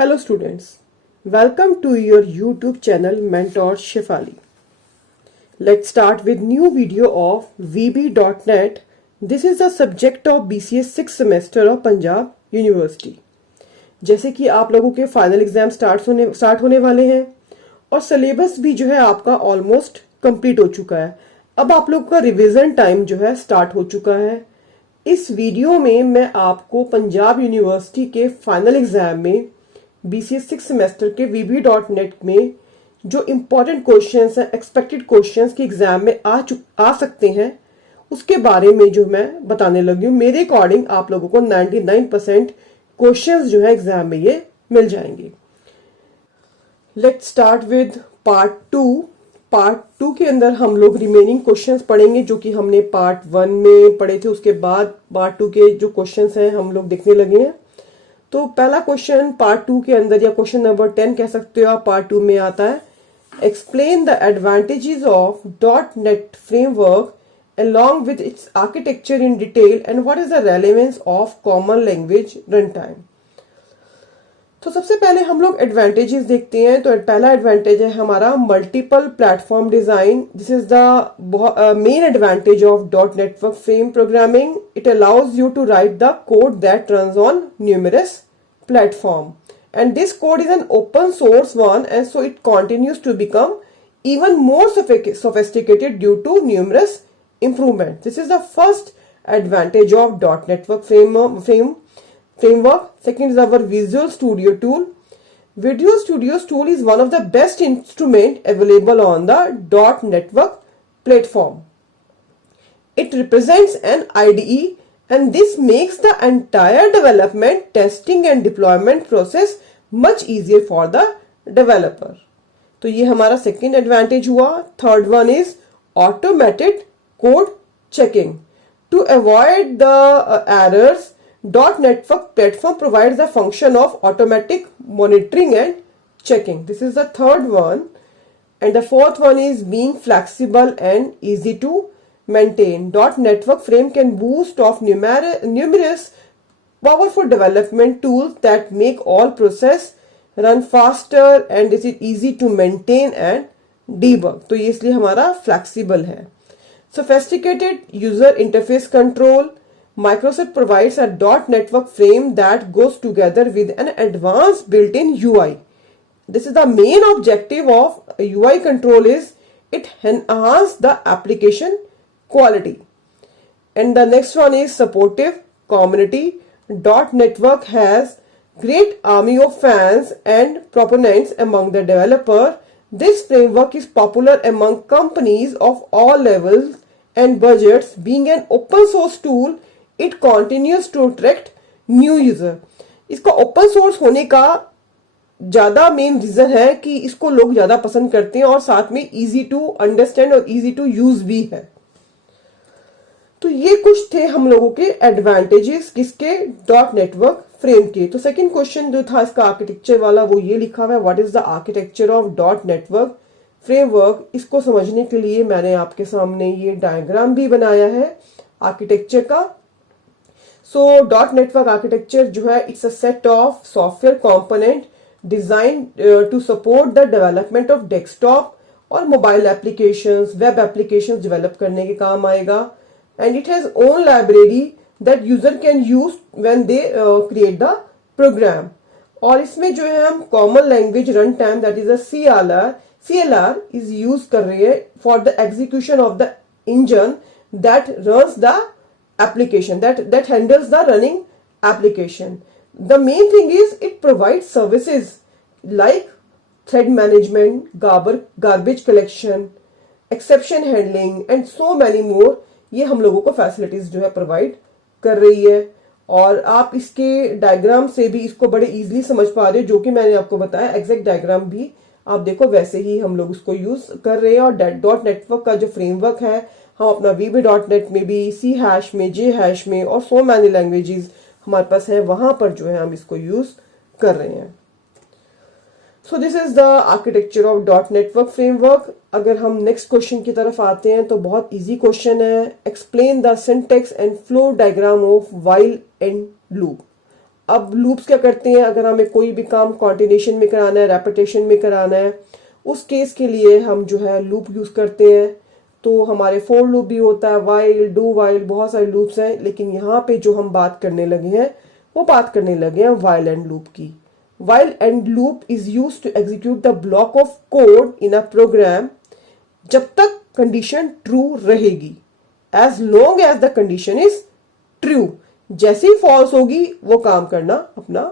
Hello students, welcome to your YouTube channel Mentor Shefali. Let's start with new video of VB.NET. This is the subject of BCA 6th semester of Punjab University. जैसे कि आप लोगों के final exam start होने वाले हैं और syllabus भी जो है आपका ऑलमोस्ट कंप्लीट हो चुका है। अब आप लोगों का रिवीजन टाइम जो है स्टार्ट हो चुका है। इस वीडियो में मैं आपको पंजाब यूनिवर्सिटी के फाइनल एग्जाम में BCA 6 सेमेस्टर के VB.NET में जो इम्पोर्टेंट क्वेश्चंस हैं, एक्सपेक्टेड क्वेश्चंस के एग्जाम में आ सकते हैं, उसके बारे में जो मैं बताने लगी हूँ। मेरे अकॉर्डिंग आप लोगों को 99% क्वेश्चंस जो है एग्जाम में ये मिल जाएंगे। Let's start with part 2। Part 2 के अंदर हम लोग रिमेनिंग क्वेश्चंस पढ़ेंगे जो कि हमने पार्ट 1 में पढ़े थे। उसके बाद पार्ट 2 के जो क्वेश्चंस हैं हम लोग देखने लगे हैं। तो पहला क्वेश्चन पार्ट 2 के अंदर या क्वेश्चन नंबर 10 कह सकते हो आप, पार्ट 2 में आता है, explain the advantages of .NET framework along with its architecture in detail and what is the relevance of common language runtime। तो सबसे पहले हम लोग एडवांटेजेस देखते हैं। तो पहला एडवांटेज है हमारा multiple platform design. This is the main advantage of .NET frame programming. It allows you to write the code that runs on numerous platform and this code is an open source one and so it continues to become even more sophisticated due to numerous improvements. This is the first advantage of .NET framework. Second is our Visual Studio tool. Visual Studio tool is one of the best instrument available on the .NET platform. It represents an IDE and this makes the entire development, testing and deployment process much easier for the developer. तो ये हमारा second advantage हुआ। Third one is automated code checking. To avoid the errors, .NET platform provides the function of automatic monitoring and checking. This is the third one. And the fourth one is being flexible and easy to maintain. .NET frame can boast of numerous powerful development tools that make all process run faster and is easy to maintain and debug. तो ये इसलिए हमारा flexible है। Sophisticated user interface control. Microsoft provides a .NET frame that goes together with an advanced built-in UI. This is the main objective of UI control is it enhances the application quality. And the next one is supportive community. .NET has great army of fans and proponents among the developer. This framework is popular among companies of all levels and budgets. Being an open source tool, it continues to attract new user. इसका open source होने का ज्यादा main reason है कि इसको लोग ज्यादा पसंद करते हैं और साथ में easy to understand और easy to use भी है। तो ये कुछ थे हम लोगों के एडवांटेजेस किसके, .NET फ्रेम के। तो सेकंड क्वेश्चन जो था इसका आर्किटेक्चर वाला वो ये लिखा हुआ है, what is the architecture of .NET framework. इसको समझने के लिए मैंने आपके सामने ये डायग्राम भी बनाया है आर्किटेक्चर का। सो .NET आर्किटेक्चर जो है it's a set of software component design to support the development of desktop और mobile applications, web applications develop करने के काम आएगा। And it has own library that user can use when they create the program. और इसमें जो है हम common language runtime that is a CLR is use कर रहे हैं for the execution of the engine that runs the application that handles the running application. The main thing is it provides services like thread management, garbage collection, exception handling and so many more. ये हम लोगों को facilities जो है provide कर रही है और आप इसके डायग्राम से भी इसको बड़े इजीली समझ पा रहे हो, जो कि मैंने आपको बताया एग्जैक्ट डायग्राम भी आप देखो वैसे ही हम लोग उसको यूज कर रहे हैं। और .NET का जो फ्रेमवर्क है हम अपना VB.NET में भी C# में, J# में और सो मैनी लैंग्वेजेस हमारे पास है, वहां पर जो है हम इसको यूज कर रहे हैं। So this is the architecture of .NET framework. अगर हम नेक्स्ट क्वेश्चन की तरफ आते हैं तो बहुत इजी क्वेश्चन है, explain the syntax and flow diagram of while end loop. अब लूप्स क्या करते हैं, अगर हमें कोई भी काम कॉन्टिन्यूशन में कराना है, रेपिटेशन में कराना है, उस केस के लिए हम जो है लूप यूज करते हैं। तो हमारे फोर लूप भी होता है, वाइल, डू वाइल, बहुत सारे लूप्स हैं, लेकिन यहाँ पे जो हम बात करने लगे हैं वो बात करने लगे हैं वाइल एंड लूप की। While end loop is use to execute the block of code in a program जब तक कंडीशन ट्रू रहेगी, as long as the condition is true. जैसे ही फॉल्स होगी वो काम करना अपना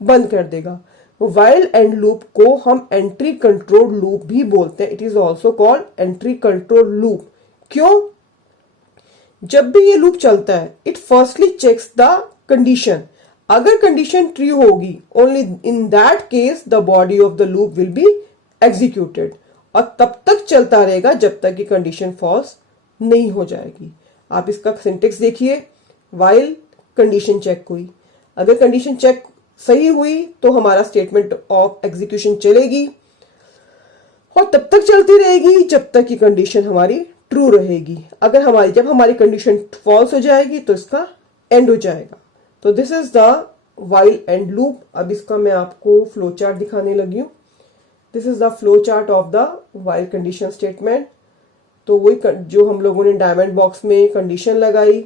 बंद कर देगा। वाइल एंड लूप को हम एंट्री कंट्रोल लूप भी बोलते हैं। It is also called entry control loop. क्यों? जब भी ये लूप चलता है it firstly checks the condition. अगर कंडीशन ट्रू होगी, only in that case the body of the loop will be executed, और तब तक चलता रहेगा जब तक कि कंडीशन फॉल्स नहीं हो जाएगी। आप इसका सिंटेक्स देखिए, वाइल कंडीशन चेक हुई, अगर कंडीशन चेक सही हुई तो हमारा स्टेटमेंट ऑफ एग्जीक्यूशन चलेगी, और तब तक चलती रहेगी जब तक कि कंडीशन हमारी ट्रू रहेगी। अगर जब हमारी कंडीशन फॉल्स हो जाएगी तो इसका एंड हो जाएगा। तो this is the while end loop. अब इसका मैं आपको फ्लो चार्ट दिखाने लगी हूं। This is the flow chart of the while condition statement. तो वही जो हम लोगों ने डायमंड बॉक्स में कंडीशन लगाई,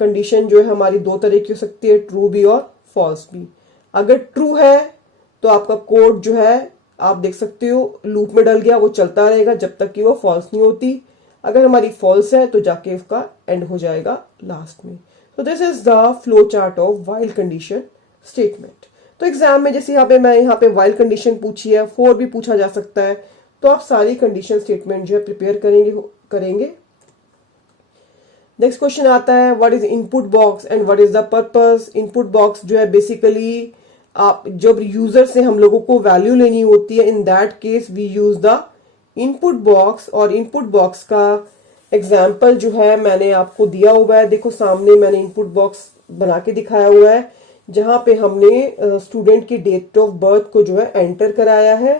कंडीशन जो है हमारी दो तरह की हो सकती है, ट्रू भी और फॉल्स भी। अगर ट्रू है तो आपका कोड जो है आप देख सकते हो लूप में डल गया, वो चलता रहेगा जब तक कि वो फॉल्स नहीं होती। अगर हमारी फॉल्स है तो जाके उसका एंड हो जाएगा लास्ट में। तो this is the flow chart of while condition statement. तो एग्जाम में जैसे मैं यहाँ पे वाइल कंडीशन पूछी है, फोर भी पूछा जा सकता है, तो आप सारी कंडीशन स्टेटमेंट जो है प्रिपेयर करेंगे। नेक्स्ट क्वेश्चन आता है, what is input box and what is the purpose. Input box जो है बेसिकली आप जब यूजर से हम लोगों को वैल्यू लेनी होती है, in that case we use the input box. और इनपुट बॉक्स का एग्जाम्पल जो है मैंने आपको दिया हुआ है, देखो सामने मैंने इनपुट बॉक्स बना के दिखाया हुआ है, जहां पे हमने स्टूडेंट की डेट ऑफ बर्थ को जो है एंटर कराया है।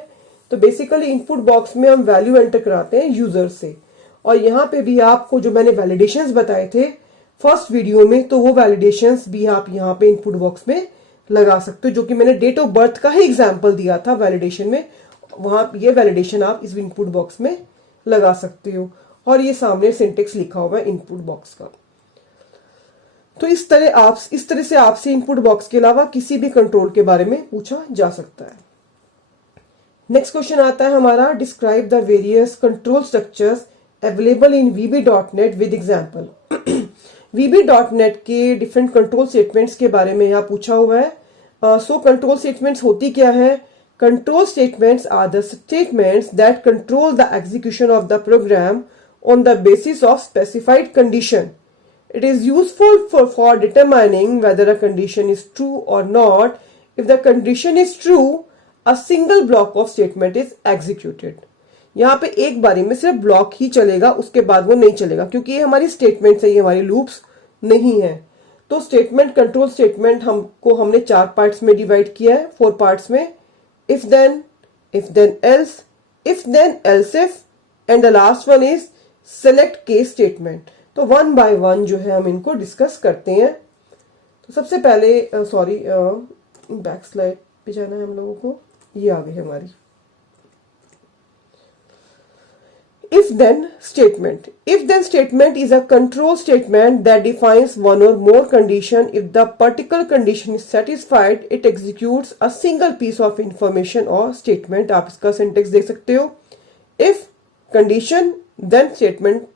तो बेसिकली इनपुट बॉक्स में हम वैल्यू एंटर कराते हैं यूजर से। और यहाँ पे भी आपको जो मैंने वैलिडेशंस बताए थे फर्स्ट वीडियो में, तो वो वैलिडेशंस भी आप यहाँ पे इनपुट बॉक्स में लगा सकते हो, जो कि मैंने डेट ऑफ बर्थ का ही एग्जांपल दिया था वैलिडेशन में। वहां ये वैलिडेशन आप इस इनपुट बॉक्स में लगा सकते हो। और ये सामने सिंटेक्स लिखा हुआ है इनपुट बॉक्स का। तो इस तरह से आपसे इनपुट बॉक्स के अलावा किसी भी कंट्रोल के बारे में पूछा जा सकता है। नेक्स्ट क्वेश्चन आता है हमारा, describe the various control structures available in VB.NET with example. VB.NET के डिफरेंट कंट्रोल स्टेटमेंट्स के बारे में यहाँ पूछा हुआ है। सो कंट्रोल स्टेटमेंट्स होती क्या है? Control statements are the statements that control the execution of the program on the basis of specified condition. It is useful for determining whether a condition is true or not. If the condition is true, a single block of statement is executed. यहाँ पे एक बारी में सिर्फ block ही चलेगा, उसके बाद वो नहीं चलेगा, क्योंकि ये हमारी स्टेटमेंट्स है, ये हमारी लूप्स नहीं है। तो स्टेटमेंट, कंट्रोल स्टेटमेंट हमने 4 पार्ट्स में डिवाइड किया है, 4 पार्ट्स में। If then else, if then else if, and the last one is select case statement. तो वन बाय वन जो है हम इनको डिस्कस करते हैं। तो सबसे पहले बैक स्लाइड पे जाना है हम लोगों को, ये आ गई हमारी if then statement. If then statement is a control statement that defines one or more condition. If the particular condition is satisfied, it executes a single piece of information or statement. आप इसका syntax देख सकते हो, if condition then statement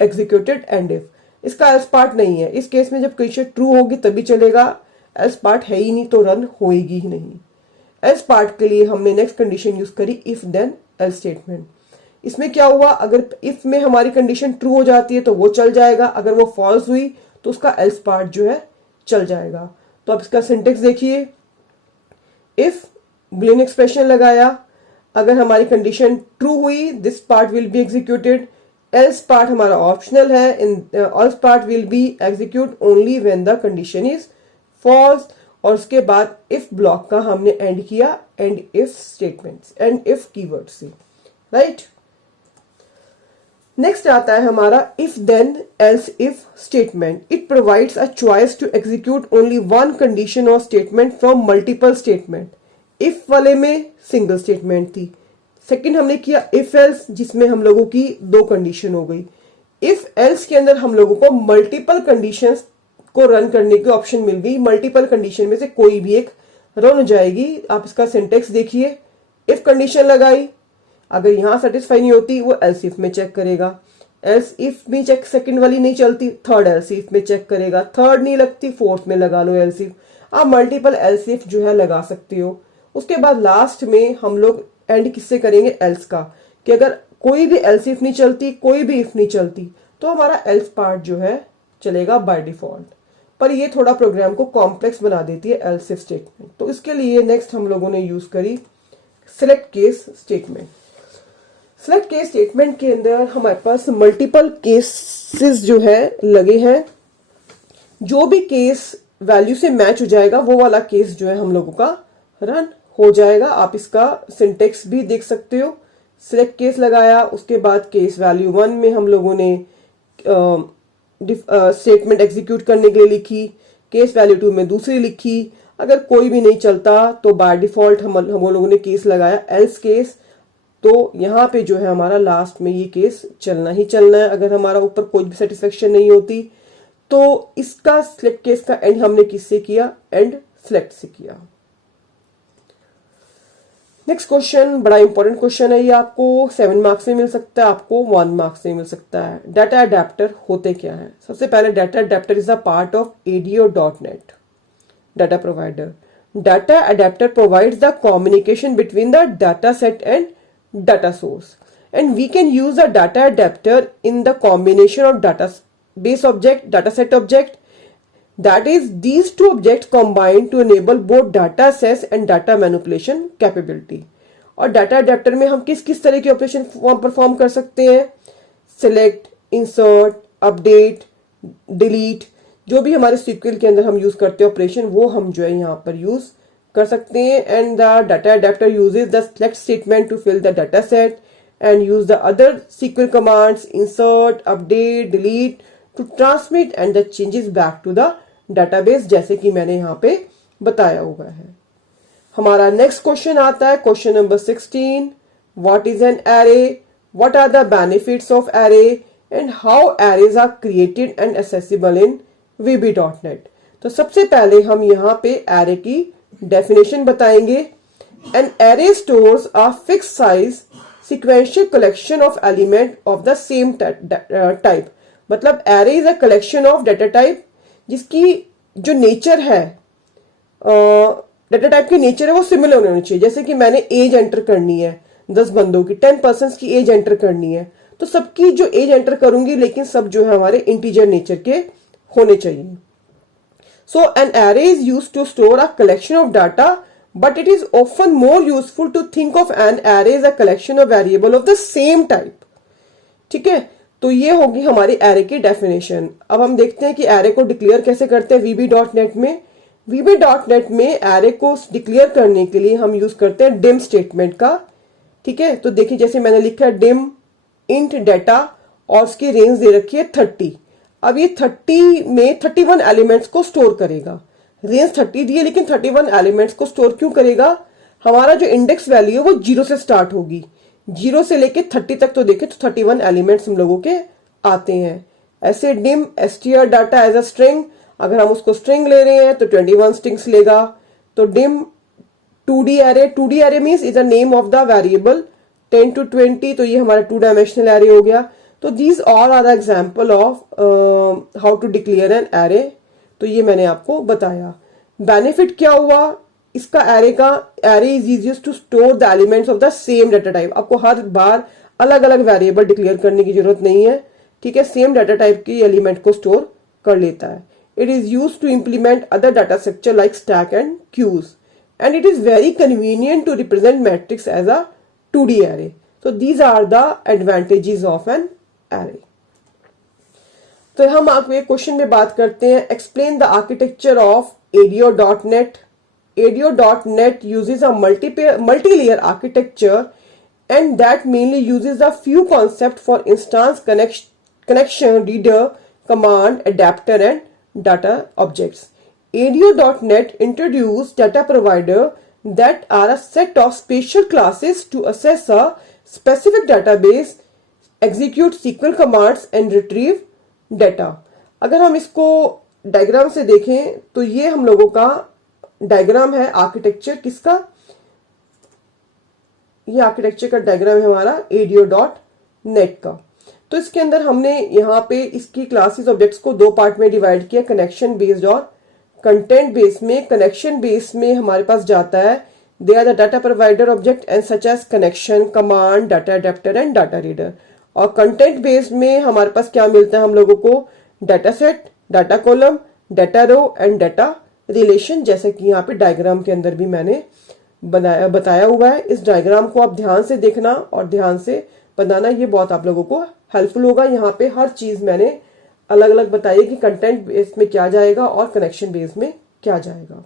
executed and if. इसका else part नहीं है। इस case में जब कंडीशन ट्रू होगी तभी चलेगा, else पार्ट है ही नहीं तो रन होएगी ही नहीं। else पार्ट के लिए हमने नेक्स्ट कंडीशन यूज करी if then else स्टेटमेंट। इसमें क्या हुआ, अगर इफ में हमारी कंडीशन ट्रू हो जाती है तो वो चल जाएगा, अगर वो फॉल्स हुई तो उसका एल्स पार्ट जो है चल जाएगा। तो आप इसका सिंटेक्स देखिए, इफ बुलियन एक्सप्रेशन लगाया, अगर हमारी कंडीशन ट्रू हुई this part will be executed, else part हमारा ऑप्शनल है, else part will be execute only when the condition is false. और उसके बाद इफ ब्लॉक का हमने एंड किया end if statements, end if keyword से, राइट। नेक्स्ट आता है हमारा if then else if statement. It provides a choice to execute only one condition और statement from multiple statement. If वाले में सिंगल स्टेटमेंट थी, सेकंड हमने किया इफ एल्स जिसमें हम लोगों की दो कंडीशन हो गई। इफ एल्स के अंदर हम लोगों को मल्टीपल कंडीशंस को रन करने की ऑप्शन मिल गई। मल्टीपल कंडीशन में से कोई भी एक रन हो जाएगी। आप इसका सिंटेक्स देखिए, इफ कंडीशन लगाई, अगर यहां सेटिस्फाई नहीं होती वो एल्स इफ में चेक करेगा, एल्स इफ में चेक सेकंड वाली नहीं चलती, थर्ड एल्स इफ में चेक करेगा, थर्ड नहीं लगती फोर्थ में लगा लो एल्स इफ। आप मल्टीपल एल्स इफ जो है लगा सकते हो। उसके बाद लास्ट में हम लोग एंड किससे करेंगे, एल्स का, कि अगर कोई भी एल्स इफ नहीं चलती, कोई भी इफ नहीं चलती, तो हमारा एल्स पार्ट जो है चलेगा बाय डिफॉल्ट। पर ये थोड़ा प्रोग्राम को कॉम्प्लेक्स बना देती है एल्स इफ स्टेटमेंट। तो इसके लिए नेक्स्ट हम लोगों ने यूज करी select case statement. Select case statement के अंदर हमारे पास मल्टीपल केसेस जो है लगे हैं। जो भी केस वैल्यू से मैच हो जाएगा वो वाला केस जो है हम लोगों का रन हो जाएगा। आप इसका सिंटेक्स भी देख सकते हो। सिलेक्ट केस लगाया, उसके बाद केस वैल्यू 1 में हम लोगों ने स्टेटमेंट एग्जीक्यूट करने के लिए लिखी, केस वैल्यू 2 में दूसरी लिखी। अगर कोई भी नहीं चलता तो बाय डिफॉल्ट हम लोगों ने केस लगाया एल्स केस। तो यहाँ पे जो है हमारा लास्ट में ये केस चलना ही चलना है। अगर हमारा ऊपर कोई भी सेटिस्फेक्शन नहीं होती तो इसका सिलेक्ट केस का एंड हमने किससे किया, एंड सिलेक्ट से किया। नेक्स्ट क्वेश्चन बड़ा इंपॉर्टेंट क्वेश्चन है ये। आपको 7 मार्क्स में मिल सकता है, आपको 1 मार्क्स में मिल सकता है। डाटा अडेप्टर होते क्या है। सबसे पहले data adapter is a part of ADO.NET data provider. Data adapter provides the communication between the data set and data source, and we can use a data adapter in the combination of database object, dataset object, that is these two objects combined to enable both data access and data manipulation capability। और data adapter में हम किस किस तरह के operation perform कर सकते हैं, सिलेक्ट, इंसर्ट, अपडेट, डिलीट, जो भी हमारे SQL के अंदर हम यूज करते हैं ऑपरेशन, वो हम जो है यहाँ पर यूज कर सकते हैं। And the data adapter uses the select statement to fill the data set and use the other SQL commands insert, update, delete to transmit and the changes back to the database, जैसे कि मैंने यहाँ पे बताया हुआ है। हमारा next question आता है question number 16। What is an array, what are the benefits of array and how arrays are created and accessible in VB.NET। तो सबसे पहले हम यहाँ पे एरे की डेफिनेशन बताएंगे। An array stores a fix size sequential collection of element of the same type. मतलब array is a collection of data type जिसकी जो नेचर है, डाटा टाइप की नेचर है वो सिमिलर होनी चाहिए। जैसे कि मैंने एज एंटर करनी है 10 बंदों की, 10 पर्सन की एज एंटर करनी है, तो सबकी जो एज एंटर करूंगी लेकिन सब जो है हमारे इंटीजर नेचर के होने चाहिए। So an array is used to store a collection of data, but it is often more useful to think of an array as a collection of variable of the same type। ठीक है, तो ये होगी हमारी array की definition. अब हम देखते हैं कि array को डिक्लेयर कैसे करते हैं VB.NET में। VB.NET में array को डिक्लेयर करने के लिए हम यूज करते हैं dim स्टेटमेंट का। ठीक है, तो देखिए जैसे मैंने लिखा है dim int data और उसकी रेंज दे रखी है 30। अब ये 30 में 31 एलिमेंट्स को स्टोर करेगा। रेंज 30 दी है लेकिन 31 एलिमेंट्स को स्टोर क्यों करेगा, हमारा जो इंडेक्स वैल्यू है वो 0 से स्टार्ट होगी। 0 से लेके 30 तक तो देखें तो 31 एलिमेंट्स हम लोगों के आते हैं। ऐसे dim str data as a string, अगर हम उसको स्ट्रिंग ले रहे हैं तो 21 स्ट्रिंग्स लेगा। तो dim 2D array, 2D array means is a name of the variable 10 to 20, तो ये हमारा 2 डायमेंशनल एरे हो गया। तो these all are the example of how to declare an array. तो ये मैंने आपको बताया। बेनिफिट क्या हुआ इसका एरे का, array is easiest to store the elements of the same data type. आपको हर बार अलग अलग वेरिएबल डिक्लेयर करने की जरूरत नहीं है। ठीक है, सेम डाटा टाइप की एलिमेंट को स्टोर कर लेता है। It is use to implement other data structure like stack and queues, and it is very convenient to represent matrix as a 2D array. So these are the advantages of an array। तो हम आपको एक question में बात करते हैं, explain the architecture of ADO.NET। ADO.NET uses a multi-layer architecture and that mainly uses a few concepts for instance connection, reader, command, adapter and data objects. ADO.NET introduced data provider that are a set of special classes to access a specific database, execute SQL commands and retrieve data. अगर हम इसको diagram से देखें तो ये हम लोगों का डायग्राम है आर्किटेक्चर किसका, ये आर्किटेक्चर का डायग्राम है हमारा ADO.NET का। तो इसके अंदर हमने यहाँ पे इसकी क्लासेस ऑब्जेक्ट्स को दो पार्ट में डिवाइड किया, कनेक्शन बेस्ड और कंटेंट बेस्ड में। कनेक्शन बेस्ड में हमारे पास जाता है they are the data provider object and such as connection, command, data adapter and data reader. और कंटेंट बेस्ड में हमारे पास क्या मिलता है हम लोगों को, data set, data column, data row and data relation, जैसे कि यहाँ पे डायग्राम के अंदर भी मैंने बताया हुआ है। इस डायग्राम को आप ध्यान से देखना और ध्यान से बनाना, ये बहुत आप लोगों को हेल्पफुल होगा। यहाँ पे हर चीज मैंने अलग अलग बताई कि कंटेंट बेस में क्या जाएगा और कनेक्शन बेस में क्या जाएगा।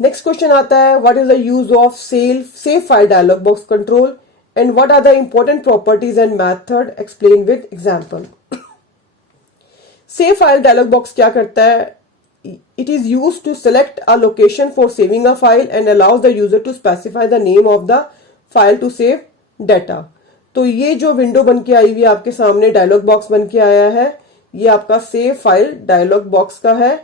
नेक्स्ट क्वेश्चन आता है, what is the use of save file dialog box control and what are the important properties and method, explain with example. Save file dialog box क्या करता है, it is used to select a location for saving a file and allows the user to specify the name of the file to save data। तो ये जो window बन के आई हुई है आपके सामने, डायलॉग बॉक्स बन के आया है, ये आपका सेव फाइल डायलॉग बॉक्स का है।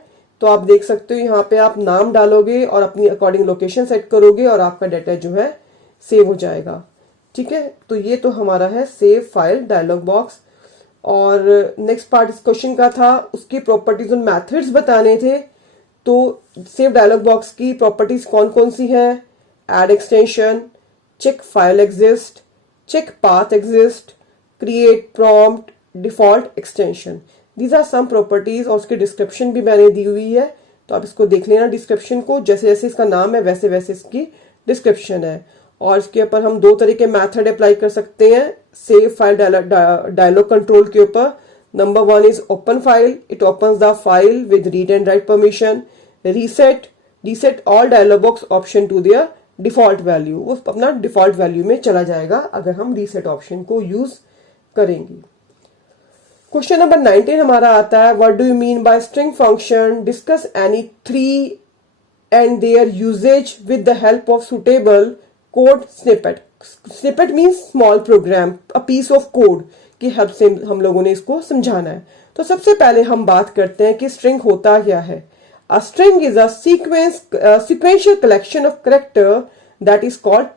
तो आप देख सकते हो यहाँ पे आप नाम डालोगे और अपनी अकॉर्डिंग लोकेशन सेट करोगे और आपका डाटा जो है सेव हो जाएगा। ठीक है, तो ये तो हमारा है सेव फाइल डायलॉग बॉक्स। और नेक्स्ट पार्ट इस क्वेश्चन का था, उसकी प्रॉपर्टीज और मेथड्स बताने थे। तो सेव डायलॉग बॉक्स की प्रॉपर्टीज कौन कौन सी हैं, add extension, check file exist, check path exist, create prompt, default extension. These are some properties और उसकी डिस्क्रिप्शन भी मैंने दी हुई है, तो आप इसको देख लेना डिस्क्रिप्शन को, जैसे जैसे इसका नाम है वैसे वैसे इसकी डिस्क्रिप्शन है। और इसके ऊपर हम दो तरह के मेथड अप्लाई कर सकते हैं सेव फाइल डायलॉग कंट्रोल के ऊपर। Number one is open file, it opens the file with read and write permission. Reset all dialog box option to their default value, वो अपना डिफॉल्ट वैल्यू में चला जाएगा अगर हम रीसेट ऑप्शन को यूज करेंगे। क्वेश्चन नंबर 19 हमारा आता है, what do you mean by string function, discuss any three and their usages with the help of suitable code snippet. Snippet means small programme, a piece of code की help से हम लोगों ने इसको समझाना है। तो सबसे पहले हम बात करते हैं कि स्ट्रिंग होता क्या है। A string is a sequential collection of character that is called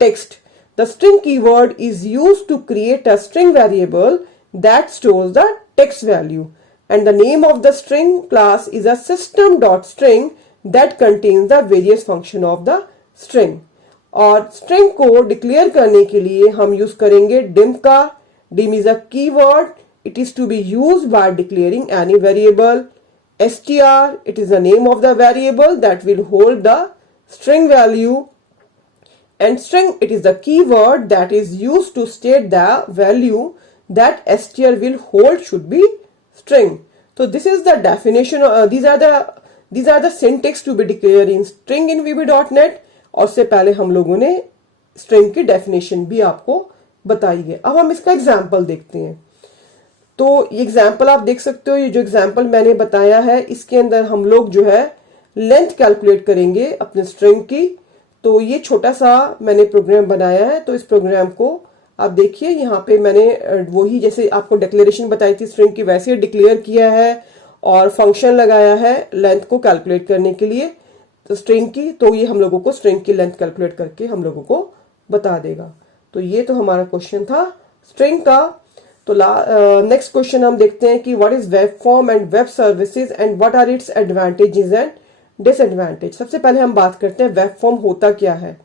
text. The string keyword is used to create a string variable that stores the text value, and the name of the string class is a system.string that contains the various function of the string. और string को declare करने के लिए हम use करेंगे dim का। Dim is a keyword, it is to be used by declaring any variable. str, it is the name of the variable that will hold the string value, and string, it is the keyword that is used to state the value that str will hold should be string. So this is the definition, these are the syntax to be declared in string in VB.NET। और उससे पहले हम लोगों ने string की definition भी आपको बताई है। अब हम इसका एग्जाम्पल देखते हैं। तो ये एग्जाम्पल आप देख सकते हो, ये जो एग्जाम्पल मैंने बताया है इसके अंदर हम लोग जो है लेंथ कैलकुलेट करेंगे अपने स्ट्रिंग की। तो ये छोटा सा मैंने प्रोग्राम बनाया है, तो इस प्रोग्राम को आप देखिए, यहाँ पे मैंने वही जैसे आपको डिक्लेरेशन बताई थी स्ट्रिंग की वैसे डिक्लेयर किया है और फंक्शन लगाया है लेंथ को कैलकुलेट करने के लिए तो स्ट्रिंग की। तो ये हम लोगों को स्ट्रिंग की लेंथ कैलकुलेट करके हम लोगों को बता देगा। तो ये तो हमारा क्वेश्चन था स्ट्रिंग का। तो नेक्स्ट क्वेश्चन हम देखते हैं कि what is web form and web services and what are its advantages and disadvantage. सबसे पहले हम बात करते हैं वेब फॉर्म होता क्या है।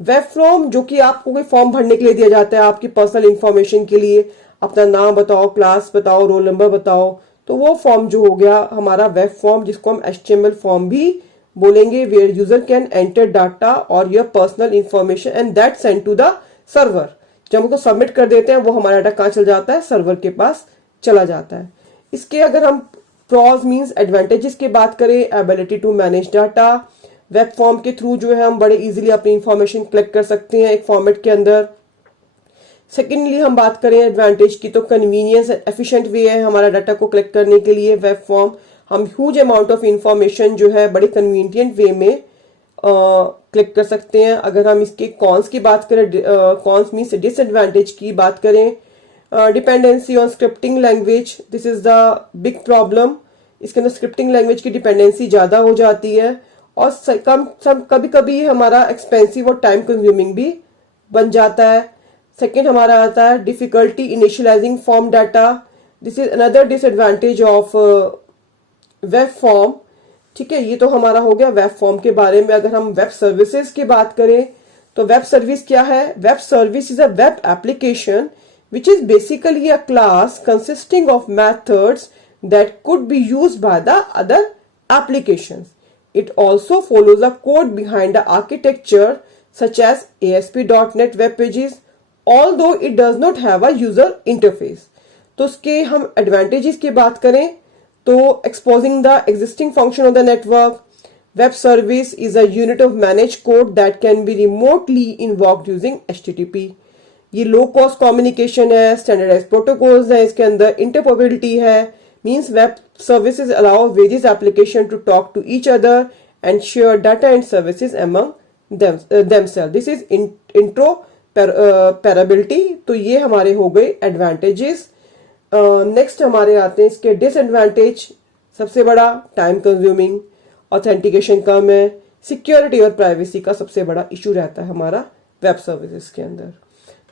वेब फॉर्म जो कि आपको कोई फॉर्म भरने के लिए दिया जाता है आपकी पर्सनल इंफॉर्मेशन के लिए, अपना नाम बताओ, क्लास बताओ, रोल नंबर बताओ, तो वो फॉर्म जो हो गया हमारा वेब फॉर्म, जिसको हम HTML फॉर्म भी बोलेंगे, where user can enter data और your personal information and that send to the server. जब हम उसको सबमिट कर देते हैं वो हमारा डाटा कहाँ चल जाता है, सर्वर के पास चला जाता है। इसके अगर हम प्रॉज मीन्स एडवांटेजेस की बात करें, ability to manage data, web form के थ्रू जो है हम बड़े इजीली अपनी इंफॉर्मेशन कलेक्ट कर सकते हैं एक फॉर्मेट के अंदर। सेकेंडली हम बात करें एडवांटेज की, तो कन्वीनियंस एंड एफिशिएंट वे है हमारा डाटा को कलेक्ट करने के लिए। वेब फॉर्म हम ह्यूज अमाउंट ऑफ इंफॉर्मेशन जो है बड़े कन्वीनियंट वे में कलेक्ट कर सकते हैं। अगर हम इसके कॉन्स की बात करें, कॉन्स मीन्स डिसएडवांटेज की बात करें, dependency on scripting language, this is the big problem. इसके अंदर स्क्रिप्टिंग लैंग्वेज की डिपेंडेंसी ज़्यादा हो जाती है और कभी कभी हमारा एक्सपेंसिव और टाइम कंज्यूमिंग भी बन जाता है। सेकेंड हमारा आता है difficulty initialising form data, this is another disadvantage of web form. ठीक है, ये तो हमारा हो गया वेब फॉर्म के बारे में। अगर हम वेब सर्विसेज की बात करें तो वेब सर्विस क्या है? Web service is a web application which is basically a class consisting of methods that could be used by the other applications. It also follows the code behind the architecture such as ASP.NET web pages, although it does not have a user interface. तो इसके हम advantages की बात करें तो exposing the existing function of the network, web service is a unit of managed code that can be remotely invoked using HTTP. ये low cost communication है, standardize protocols है, इसके अंदर इंटरऑपरेबिलिटी है, means web services allow various application to talk to each other and share data and services among themselves. This is interoperability. तो ये हमारे हो गए एडवांटेजेस। नेक्स्ट हमारे आते हैं इसके डिसएडवांटेज। सबसे बड़ा टाइम कंज्यूमिंग, ऑथेंटिकेशन कम है, सिक्योरिटी और प्राइवेसी का सबसे बड़ा इशू रहता है हमारा वेब सर्विसेज के अंदर।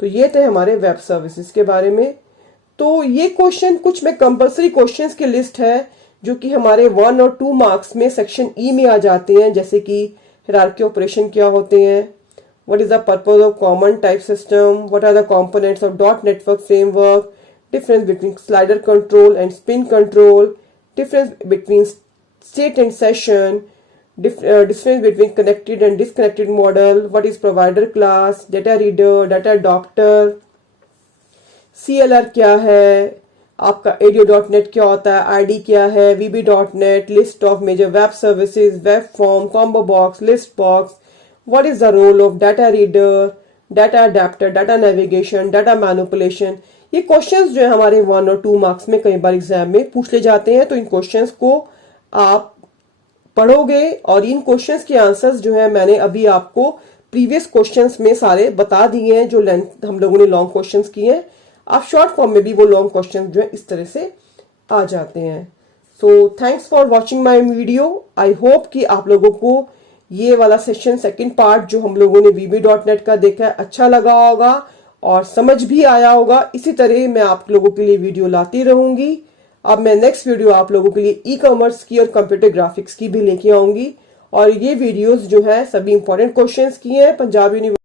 तो ये थे हमारे वेब सर्विसेज के बारे में। तो ये क्वेश्चन कुछ में कंपलसरी क्वेश्चंस की लिस्ट है जो कि हमारे 1 और 2 मार्क्स में सेक्शन ई में आ जाते हैं, जैसे कि हायरार्की ऑपरेशन क्या होते हैं, what is the purpose of common type system, what are the components of dot network framework, difference between slider control and spin control, difference between state and session, difference between connected and disconnected model, what is provider class, data reader, data adapter, CLR क्या है, आपका ADO.NET क्या होता है, ID क्या है, VB.NET, list of major web services, web form, combo box, list box, what is the role of data reader, data adapter, data navigation, data manipulation। ये questions जो है हमारे 1 और 2 मार्क्स में कई बार एग्जाम में पूछ ले जाते हैं। तो इन क्वेश्चंस को आप पढ़ोगे और इन क्वेश्चंस के आंसर्स जो है मैंने अभी आपको प्रीवियस क्वेश्चंस में सारे बता दिए हैं, जो लेंथ हम लोगों ने लॉन्ग क्वेश्चंस किए हैं। आप शॉर्ट फॉर्म में भी वो लॉन्ग क्वेश्चंस जो है इस तरह से आ जाते हैं। So thanks for watching my video. I hope कि आप लोगों को ये वाला सेशन सेकंड पार्ट जो हम लोगों ने VB.NET का देखा है अच्छा लगा होगा और समझ भी आया होगा। इसी तरह मैं आप लोगों के लिए वीडियो लाती रहूंगी। अब मैं नेक्स्ट वीडियो आप लोगों के लिए ई कॉमर्स की और कंप्यूटर ग्राफिक्स की भी लेके आऊंगी और ये वीडियोस जो है सभी इंपॉर्टेंट क्वेश्चंस की हैं पंजाब यूनिवर्सिटी